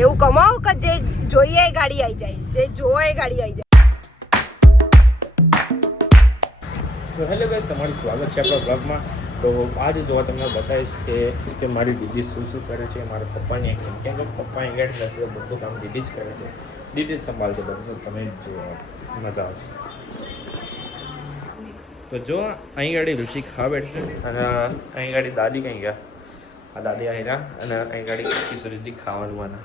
એવું કમાઓ કે જે જોઈએ એ ગાડી આવી જાય, જે જોવે એ ગાડી આવી જાય. તો હેલો ગાઈસ, તમારું સ્વાગત છે આપણા બ્લોગમાં. તો આજે જોવા તમને બતાવીશ કે મારી દીદી શું શું કરે છે, મારા પપ્પાની એંગેજ. કેમ કે પપ્પા એંગેજ નથી, બધું કામ દીદી જ કરે છે, દીદી જ સંભાળશે બધું. તમે જો મજા આવશે. તો જો અહીં ગાડી ઋષિ ખાવા બેઠશે અને અહીં ગાડી દાદી કहीं ગયા. આ દાદી અહીં રહ્યા અને અહીં ગાડી કિશોરીથી ખાવાનું બના.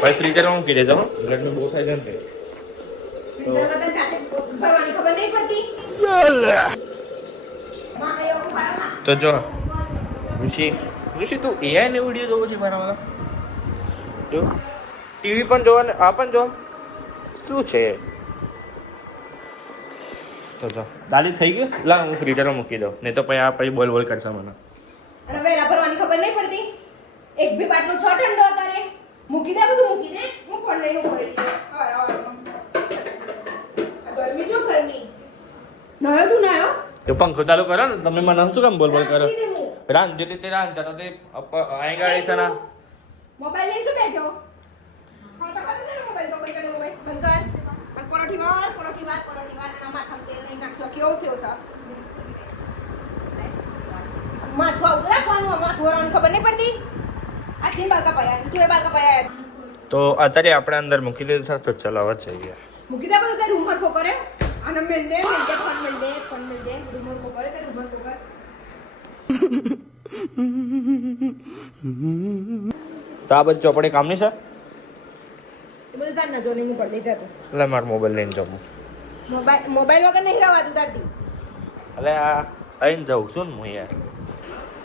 ભાઈ ફ્રીઝરમાં મૂકી દેજો, ગરમી બહુ થાય છે ને. તો જો ઋષિ તું એઆઈ ને વિડીયો જોવો છે મારા? જો ટીવી પણ જોવા ને આ પણ જો શું છે. તો જો દાદી થઈ ગયું, લા હું ફ્રીઝરમાં મૂકી દઉં, નહીં તો પછી આ પછી બોલ બોલ કરશે મને. અને વેલા ભરવાની ખબર નહીં પડતી. એક બી બાટલો છ ઠંડો તારે મૂકી દે, બધું મૂકી દે. હું ફોન લઈને ઉભો રહી ગયો. ગરમી જો ગરમી. નાયો તું નાયો? તો પંખો ચાલુ કરો ને, તમે મને શું કામ બોલ બોલ કરો? રાંધતી તે રાંધતા તે અહીં ગાડી છે ના મોબાઈલ લઈને શું બેઠો? ખાતા ખાતા છે મોબાઈલ તો બંધ કર, મોબાઈલ બંધ કર. આ પરોઠી વાર ના માથામાં તેલ નહીં નાખ્યો. કેવો થયો છે માથું આવું રાખવાનું, માથું વરવાનું ખબર નહીં પડતી. આ છે બાલકા પાયા, તું એ બાલકા પાયા. તો અત્યારે આપણે અંદર મૂકી દીધું છે. તો ચલો હવે જઈએ. મૂકી દે બધું. તે રૂમ પર ખો કરે અને મેલ દે ફોન મેલ દે રૂમ પર ખો કરે તે રૂમ પર ખો કરે. તો આ બધી ચોપડી કામની છે? એ બધું તાર નજર નહીં પડ દે જાતો. એટલે મારો મોબાઈલ લઈને જાઉં. મોબાઈલ વગર નહીં રહેવાતું તારથી. એટલે આ આવીને જાઉં છું ને હું યાર.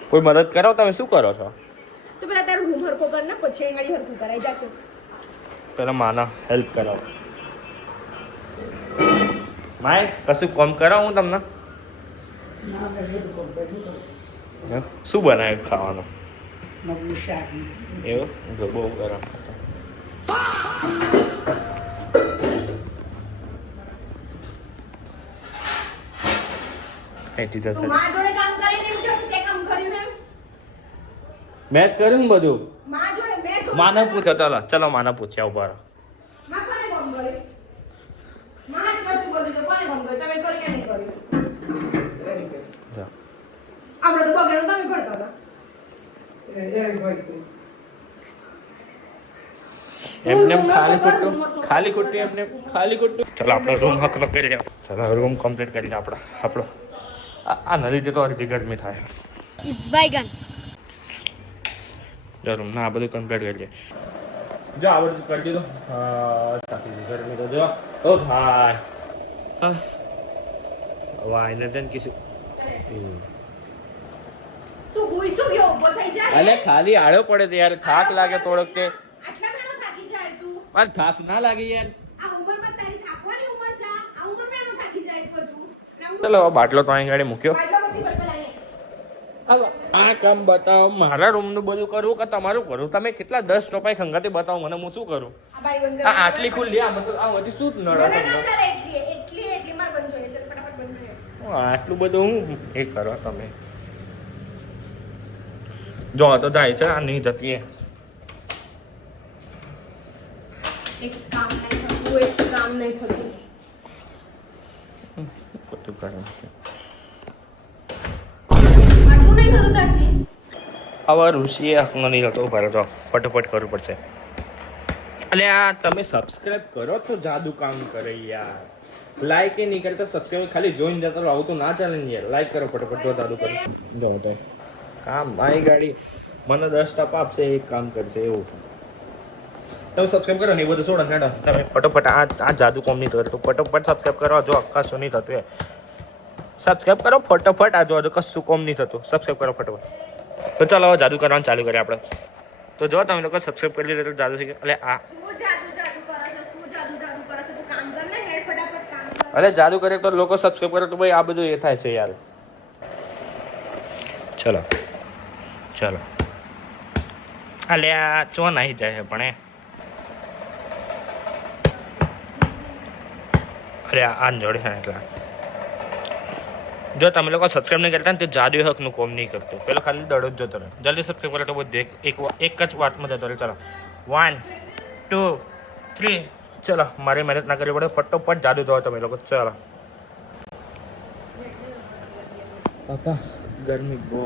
કોઈ મદદ કરો, તમે શું કરો છો? તો પેલા તારું રૂમ હરકો કર ને પછી એંગળી હરકું કરાઈ જાશે. પેલા માના હેલ્પ કરાવો. માય કશું કામ કરાવું હું તમને? શું બનાવ્યું ખાવાનું? એવું બહુ ગરમ. તું માં જોડે કામ કરીને એમ કહ્યું કે તે કામ કર્યું એમ? મેં જ કર્યું ને બધું. માં જોડે મેં જોડે માને પૂછો, ચલો માને પૂછ્યા ઉભા રહો. માં કોને કામ કરે? માં જ સાચું બોલું છે, કોને કામ કરે? તમે કરી કે નહીં કર્યું? આપણે તો બગડ્યું તમે પડતા હતા. એમને ખાલી ખોટું ચલો આપણો રૂમ હક કરી લે. ચલો રૂમ કમ્પ્લીટ કરી લે આપણો. આ નદી જતો અડધી ગરમી થાય. જો રૂમ ના આ બધું કમ્પ્લીટ કરી લે. જો આ બધું કરી દીધું. ગરમી તો જો ઓ ભાઈ વાહ એને તને કીધું તું હુઈસો ગયો ઊભો થઈ જા. અલે ખાલી આળો પડે છે યાર, થાક લાગે થોડોક તે. આટલા મેનો થાકી જાય તું. મારે થાક ના લાગે યાર. આ ઉંમરમાં તારી થાકવાની ઉંમર છે. આ ઉંમર મેનો થાકી જાય તું હજુ. ચલો બાટલો તો અહીં ગાડી મૂક્યો. બાટલો પછી બરબર આય. આ કામ બતાવો, મારા રૂમનું બધું કરવું કે તમારું કરું? તમે કેટલા 10 ટોપાઈ ખંગાતે બતાવો મને, હું શું કરું? આ બાઈ બંધ આ આટલી ખુલ્લી આ મતલબ આ વધી શું નડે ના તમને? ચાલે એટલી માર બંધ જોઈએ છે. ફટાફટ બંધ જોઈએ. આટલું બધું હું એ કરો તમે? જો તો જાય છે, આ નહીં જતી. એક કામ નહીં થતું. બધું કરે આટલું નહીં થતું તારથી. હવે ઋષિએ હકનો નહીં હતો. ઉભા તો ફટોફટ કરવું પડશે. એટલે આ તમે સબસ્ક્રાઇબ કરો તો જાદુ કામ કરે યાર. લાઈક એ નહીં કરે તો સબસ્ક્રાઇબ ખાલી જોઈને જતા રહો. આવું તો ના ચાલે ને યાર. લાઈક કરો ફટોફટ, તો જાદુ કરો. જો તો કામ મારી ગાડી મને 10 ટપા આપશે, એક કામ કરશે એવું. તમે સબસ્ક્રાઇબ કરો ને એ બધું છોડો મેડમ. તમે ફટોફટ આ જાદુ કામ નહીં કરતો. ફટોફટ સબસ્ક્રાઇબ કરો. જો કશું નહીં થતું એ સબસ્ક્રાઇબ કરો ફટોફટ. આ જો કશું કામ નહીં થતું. સબસ્ક્રાઇબ કરો ફટોફટ. તો ચાલો હવે જાદુ કરવાનું ચાલુ કરીએ આપણે. તો જો તમે લોકો સબસ્ક્રાઇબ કરી લીધું તો જાદુ થઈ ગયું. એટલે આ શું જાદુ કરે છે તું કામ કર ને હેડ ફટાફટ કામ કર. અરે જાદુ કરે તો લોકો સબસ્ક્રાઇબ કરે તો ભાઈ આ બધું એ થાય છે યાર. ચલો અલે આ ચો નાહી જાય પણ એ. અરે આ જોડે છે એટલા જો તમે લોકો સબસ્ક્રાઈબ નહીં કરતા ને તો જાદુ હકનું કોમ નહીં કરતું. પેલો ખાલી દડો જ જતો રહે. જલ્દી સબસ્ક્રાઈબ કરો તો બધું એક જ વાતમાં જતો રહે. ચાલો 1 2 3 ચલો મારી મહેનત ના કરવી પડે. ફટોફટ જાદુ જોવો તમે લોકો. ચાલો પાપા ગરમી બહુ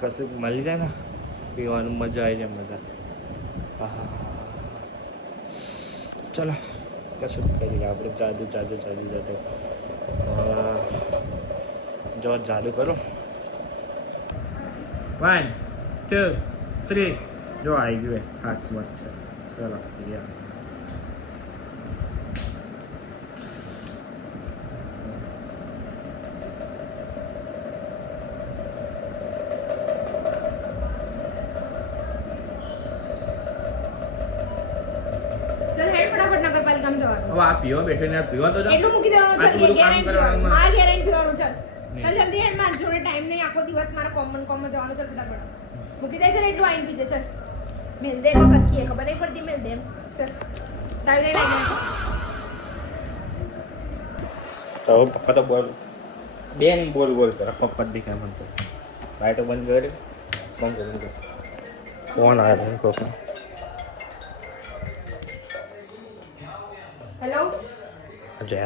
કશું મળી જાય ને પીવાનું મજા આવી જાય મજા. ચલો કશું કરી આપણે જાદુ જાદુ જાદુ જાદુ જો જાદુ કરો 1 2 3 જો આવી ગયું હાથ મત છે. ચલો યા ચાલ હેડ ફટાફટ નગરપાલિકામાં જવાનું. હવે આ પીવા બેઠો ને પીવા તો જાઓ. એટલું મૂકી દેવાનું આ છે. થોડું કામ ગેરંટી કરવાનું. પીવાનું. હા ગેરંટી પીવાનું છે. ચાલ જલ્દી હેડ. માર જોડે ટાઈમ નહીં. આખો દિવસ મારે કોમન જવાનું છે. ફટાફટ મૂકી દે છે એટલું આઈને પીજે. ચાલ મેલ દે વખત કી ખબર નહીં પડતી. મેલ દે એમ. ચાલ ચાવી લઈ લે. તો પપ્પા તો બોલ બેન બોલ કરે. પપ્પા દેખાય મને તો લાઈટો બંધ કરી બંધ કરી ફોન આવ્યો હતો કોકનો. हेलो अजय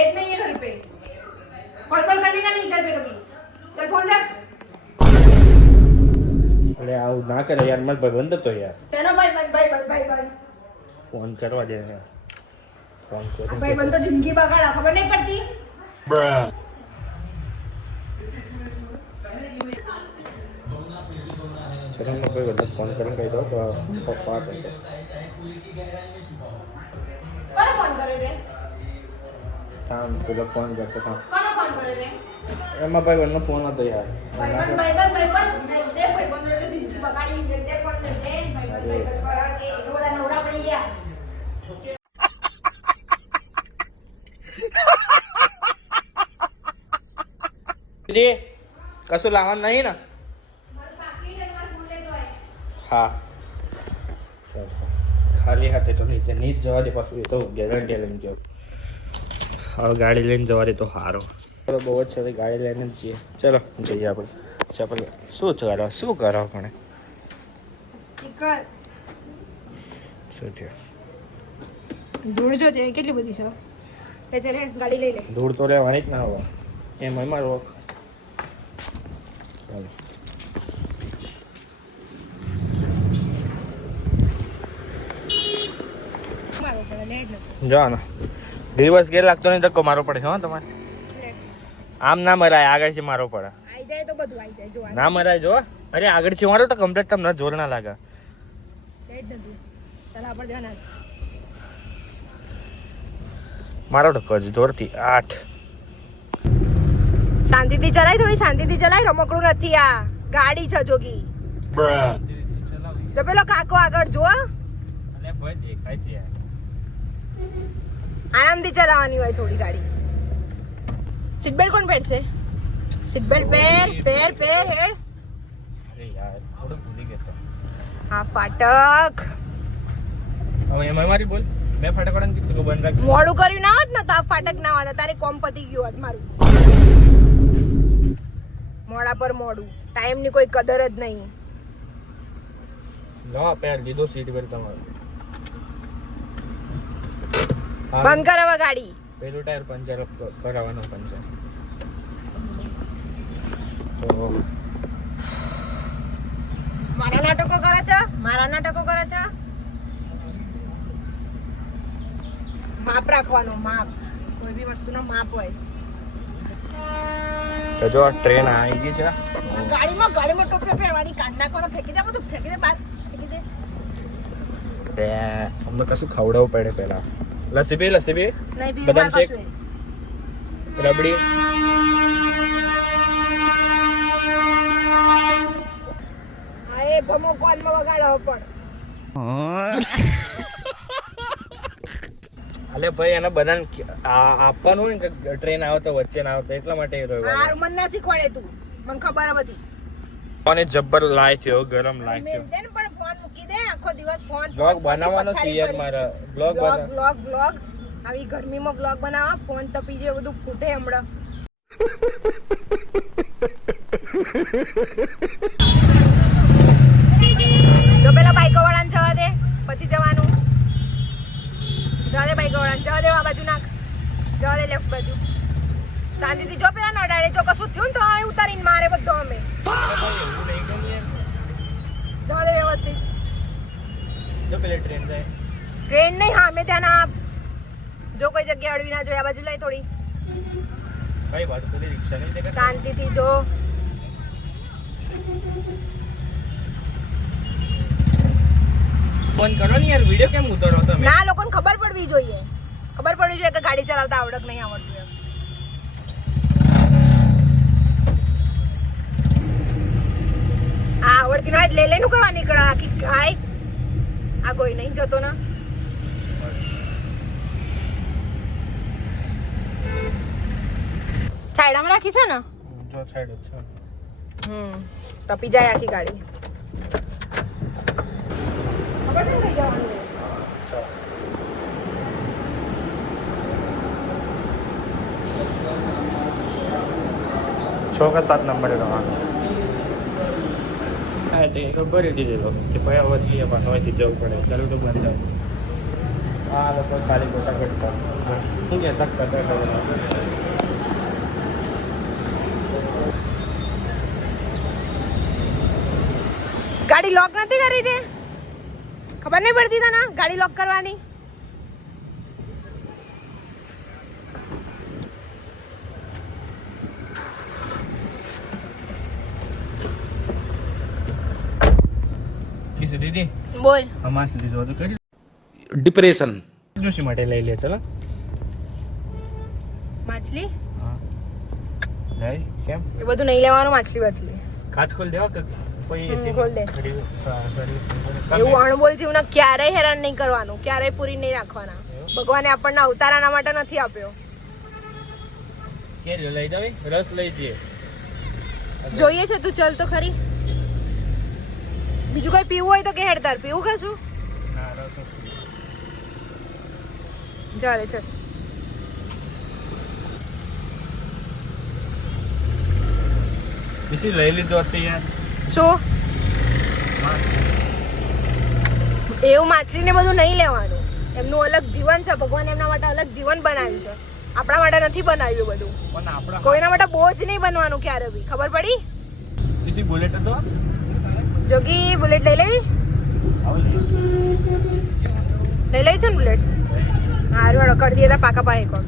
एक नहीं है घर पे. कॉल करने का नहीं घर पे कभी. चल फोन रख. अरे आવું ના કરે યાર. મારો ભાઈ બંધ હતો યાર. चलो भाई भाई ફોન કરવા દે ને. ફોન કરો भाई बंद तो जिंदगी बगाड़ा. खबर नहीं पड़ती. ચલો મેં કોઈ વખત ફોન કરીને કહી દો તો પપ્પા હતો. કોનો ફોન કર્યો તે? કામ પેલો ફોન કરતો કામ કોનો ફોન કર્યો તે? એમાં ભાઈ બંધનો ફોન હતો યાર. ભાઈ બંધ દે ભાઈ બંધ તો જિંદગી બગાડી. મેલ દે ફોન મેલ દે. ભાઈ બંધ કરા દે. એ બધા નવરા પડી ગયા. દીદી કશું લાવવાનું નહીં ને? મારું પાકીટ અને મારો ફોન લેતો આય. હા ખાલી હાથે તો નીચે જ જવા દે. પાછું એ તો ગેરંટી લઈને ગયો. હવે ગાડી લઈને જવા દે તો સારો. ચલો બહુ જ છે ગાડી લઈને જ જઈએ. ચલો જઈએ આપણે. ચપલ શું કરો પણ સ્ટીકર શું થયું? ધૂળ જો છે કેટલી બધી છે. એ છે ને ગાડી લઈ લે. ધૂળ તો લેવાની જ ના હોય. એમાં મારો ચાલો મારો પડે લેટ ન. જો ને દિવસ ઘેર લાગતો નહીં ધક્કો મારો પડે છે. હા તમારે આમ ના મરાય. આગળથી મારો પડે. આઈ જાય તો બધું આઈ જાય. જો ના મરાય. જો અરે આગળથી મારો તો કમ્પ્લીટ તમને જોર ના લાગે. લેટ નથી. ચાલ આપણે ધ્યાન આપ. મારો ધક્કો જ જોરથી 8. શાંતિથી ચલાય. થોડી શાંતિથી ચલાય. રમકડું નથી આ. ગાડી છે જોગી. જો પેલો કાકો આગળ જો. અલે ભાઈ દેખાય છે યાર. આરામથી ચલાવવાની હોય થોડી ગાડી. સીટ બેલ્ટ કોણ પહેરશે? સીટ બેલ્ટ પહેર હેડ. અરે યાર થોડું ભૂલી ગયો તો. હા ફાટક. હવે એમાં મારી બોલ. મેં ફટાકડા કીધું બંધ રાખ. મોડું કર્યું ના હોત ને તો આ ફાટક ના હોત. તારે કોમ પતી ગયું હોત મારું. મોડા પર મોડું. ટાઈમ ની કોઈ કદર જ નહીં. લો પેર દીધો સીટ બેલ્ટ તમારો. બંધ કર હવે ગાડી. પેલું ટાયર પંચર કરાવવાનો પંચર. તો મારા નાટકો કરે છે. માપ રાખવાનું. માપ. કોઈ બી વસ્તુનો માપ હોય. તો જો ટ્રેન આવી ગઈ છે. ગાડીમાં ટોપલો ફેરવાની. કાઢ નાખવાનો. ફેંકી દે બધું. ફેંકી દે બહાર. ફેંકી દે. બે અમને કશું ખવડાવવું પડે પેલા. લસ્સી પી નહીં બી બદામ માર શેક પાછું. રબડી. હા એ ભમો કોનમાં વગાડો પણ. અલે ભાઈ એને બધાને આપવાનું હોય ને કે ટ્રેન આવે તો વચ્ચે ના આવે તો એટલા માટે એ રહ્યો. હાર મન ના શીખવાડે તું. મને ખબર બધી. ફોન જબ્બર લાય થયો ગરમ લાય મેલ થયો. દે ને પણ ફોન મૂકી દે. આખો દિવસ ફોન બ્લોગ બનાવવાનો છે યાર મારા. બ્લોગ બ્લોગ આવી ગરમીમાં બ્લોગ બનાવવા ફોન તપી જાય બધું ફૂટે હમણાં. જો પેલા બાઈકો વાળાને જવા દે પછી જવાનું. જવા દે બાઈકો વાળાને જવા દે આ બાજુ નાખ. જવા દે લેફ્ટ બાજુ. શાંતિથી જો પેલા નડાડે જો કશું થયું ને તો આ ઉતારીને મારે બધો અમે. જવા દે વ્યવસ્થિત. જો પેલે ટ્રેન જાય. ટ્રેન નહીં હા મેં ત્યાં ના જો કોઈ જગ્યા અડવી ના જોઈએ આ બાજુ લઈ થોડી કઈ બાજુ પેલી રિક્ષા નહીં દેખાય. શાંતિથી જો. ફોન કરો ને યાર વિડિયો કેમ ઉતારો તમે? ના લોકોને ખબર પડવી જોઈએ. ખબર પડવી જોઈએ કે ગાડી ચલાવતા આવડક નહીં આવડતું એમ. આ આવડતી ના લઈ લઈને કરવા નીકળા આખી આય આ કોઈ નહીં જતો ના. છાયડામાં રાખી છે ને? જો સાઈડ છે. તપી જાય આખી ગાડી. ખબર છે કઈ જવાનું? 6 का 7 नंबर है वहाँ. હા તે તો ભરી દીધેલો કે ભાઈ હવે જઈએ પાછો અહીંથી જવું પડે ચાલુ તો બંધ થાય. આ લોકો ખાલી ગોટા કરતા શું કહેતા કરતા ગાડી લોક નથી કરી દે? ખબર નહીં પડતી તને ગાડી લોક કરવાની? કિસી દીદી બોલ. અમાર સુધી જો તો કરી डिप्रेशन જોશી માટે લઈ લે ચલો. માછલી હા લઈ કેમ એ બધું નહીં લેવાનું. માછલી વાછલી કાચ ખોલ દેવા કે કોઈ એસી ખોલ દે. એવું અણબોલ જીવને ક્યારેય હેરાન નહીં કરવાનું. ક્યારેય પૂરી નહીં રાખવાના. ભગવાને આપણને અવતાર આના માટે નથી આપ્યો. કે લઈ જાવે રસ લઈ જઈએ. જોઈએ છે તું ચલ તો ખરી. બીજું કોઈ પીવું હોય તો કે હેડ તાર પીવું કશું ના રસ ચાલે ચલ. किसी લઈ લીધો હતી યાર. શું એવું માછલીને બધું નહીં લેવાનું. એમનું અલગ જીવન છે. ભગવાન એમના માટે અલગ જીવન બનાવ્યું છે. આપણા માટે નથી બનાવ્યું બધું. પણ આપણા કોઈના માટે બોજ નહીં બનવાનું ક્યારે બી. ખબર પડી? કિસી બુલેટ હતો જોગી બુલેટ લઈ લેવી? આવો લઈ લેવી છે ને બુલેટ? હારું હાડો કરી દઈએ તા પાકા પાયે કોણ.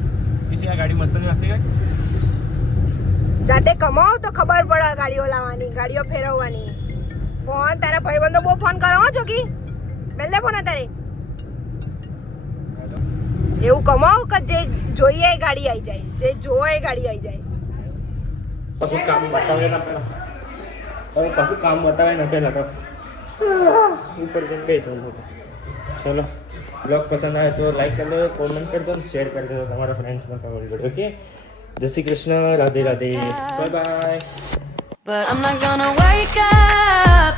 કિસી આ ગાડી મસ્ત નહીં લાગતી કઈ. જાતે કમાઓ તો ખબર પડે ગાડીઓ લાવવાની ગાડીઓ ફેરવવાની. ફોન તારા ભાઈબંધો બહુ ફોન કરો હો જોગી. બેલ દે ફોન તારે. એવું કમાઓ કે જે જોઈએ એ ગાડી આવી જાય. જે જોવે એ ગાડી આવી જાય. કશું કામ બતાવે ના પેલા. હવે કશું કામ બતાવે ના પેલા તો ઉપર જઈને ગઈ તો ચલો બ્લોગ પસંદ આવે તો લાઈક કરી દો, કોમેન્ટ કરી દો, શેર કરી દો તમારા ફ્રેન્ડ્સને ખબર પડે. ઓકે જય Shri Krishna, Radhe Radhe, bye bye. But I'm not gonna wake up